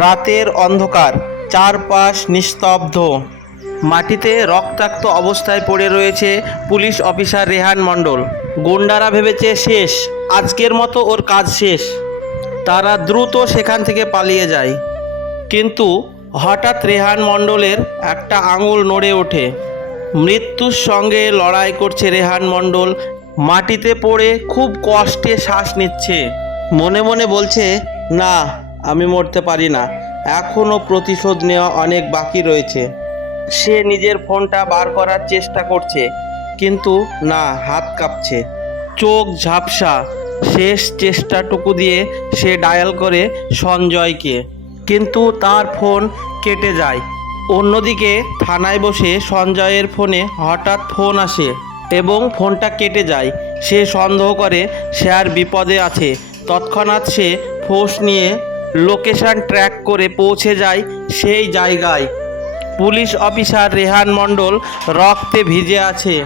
রাতের অন্ধকার, চারপাশ নিস্তব্ধ। মাটিতে রক্তাক্ত অবস্থায় পড়ে রয়েছে পুলিশ অফিসার রেহান মণ্ডল। গুন্ডারা ভেবেছে শেষ, আজকের মতো ওর কাজ শেষ। তারা দ্রুত সেখান থেকে পালিয়ে যায়। কিন্তু হঠাৎ রেহান মণ্ডলের একটা আঙুল নড়ে ওঠে। মৃত্যুর সঙ্গে লড়াই করছে রেহান মণ্ডল। মাটিতে পড়ে খুব কষ্টে শ্বাস নিচ্ছে। মনে মনে বলছে, না, আমি মরতে পারি না, এখনও প্রতিশোধ নেওয়া অনেক বাকি রয়েছে। সে নিজের ফোনটা বার করার চেষ্টা করছে, কিন্তু না, হাত কাঁপছে, চোখ ঝাপসা। শেষ চেষ্টাটুকু দিয়ে সে ডায়াল করে সঞ্জয়কে, কিন্তু তার ফোন কেটে যায়। অন্যদিকে থানায় বসে সঞ্জয়ের ফোনে হঠাৎ ফোন আসে এবং ফোনটা কেটে যায়। সে সন্দেহ করে সে আর বিপদে আছে। তৎক্ষণাৎ সে ফোর্স নিয়ে লোকেশন ট্র্যাক করে পৌঁছে যায় সেই জায়গায়। পুলিশ অফিসার রেহান মণ্ডল রক্তে ভিজে আছে।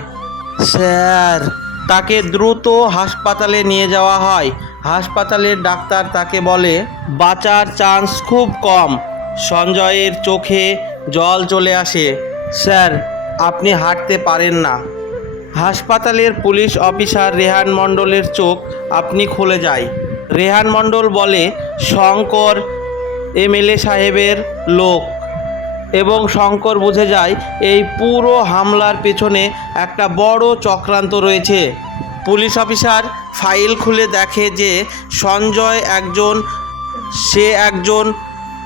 স্যার, তাকে দ্রুত হাসপাতালে নিয়ে যাওয়া হয়। হাসপাতালের ডাক্তার তাকে বলে বাঁচার চান্স খুব কম। সঞ্জয়ের চোখে জল চলে আসে। স্যার, আপনি হাঁটতে পারেন না। হাসপাতালের পুলিশ অফিসার রেহান মণ্ডলের চোখ আপনি খুলে যায়। রেহান মণ্ডল বলে, শঙ্কর এমএলএ সাহেবের লোক। এবং শঙ্কর বুঝে যায় এই পুরো হামলার পেছনে একটা বড় চক্রান্ত রয়েছে। পুলিশ অফিসার ফাইল খুলে দেখে যে সঞ্জয় সে একজন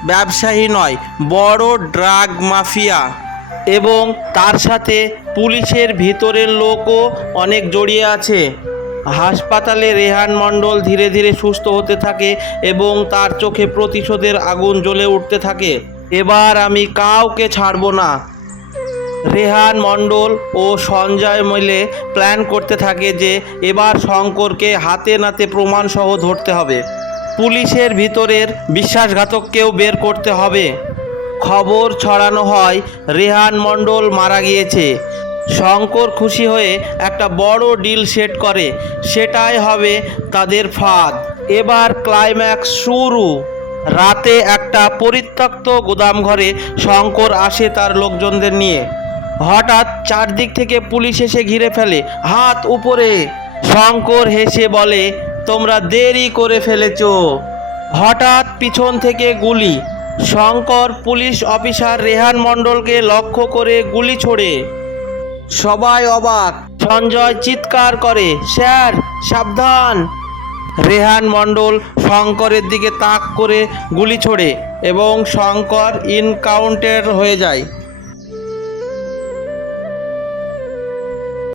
ব্যবসায়ী নয়, বড় ড্রাগ মাফিয়া, এবং তার সাথে পুলিশের ভিতরের লোকও অনেক জড়িয়ে আছে। হাসপাতালে রেহান মণ্ডল ধীরে ধীরে সুস্থ হতে থাকে এবং তার চোখে প্রতিশোধের আগুন জ্বলে উঠতে থাকে। এবার আমি কাউকে ছাড়ব না। রেহান মণ্ডল ও সঞ্জয় মিলে প্ল্যান করতে থাকে যে এবার শঙ্করকে হাতে নাতে প্রমাণসহ ধরতে হবে। পুলিশের ভিতরের বিশ্বাসঘাতককেও বের করতে হবে। খবর ছড়ানো হয় রেহান মণ্ডল মারা গিয়েছে। শঙ্কর খুশি হয়ে একটা বড় ডিল সেট করে, সেটাই হবে তাদের ফাঁদ। এবার ক্লাইম্যাক্স শুরু। রাতে একটা পরিত্যক্ত গোদামঘরে শঙ্কর আসে তার লোকজনদের নিয়ে। হঠাৎ চারদিক থেকে পুলিশ এসে ঘিরে ফেলে। হাত উপরে। শঙ্কর হেসে বলে, তোমরা দেরি করে ফেলেছ। হঠাৎ পিছন থেকে গুলি। শঙ্কর পুলিশ অফিসার রেহান মণ্ডলকে লক্ষ্য করে গুলি ছোড়ে। সবাই অবাক। সঞ্জয় চিৎকার করে, স্যার সাবধান। রেহান মণ্ডল শঙ্করের দিকে তাক করে গুলি ছোড়ে এবং শঙ্কর ইনকাউন্টার হয়ে যায়।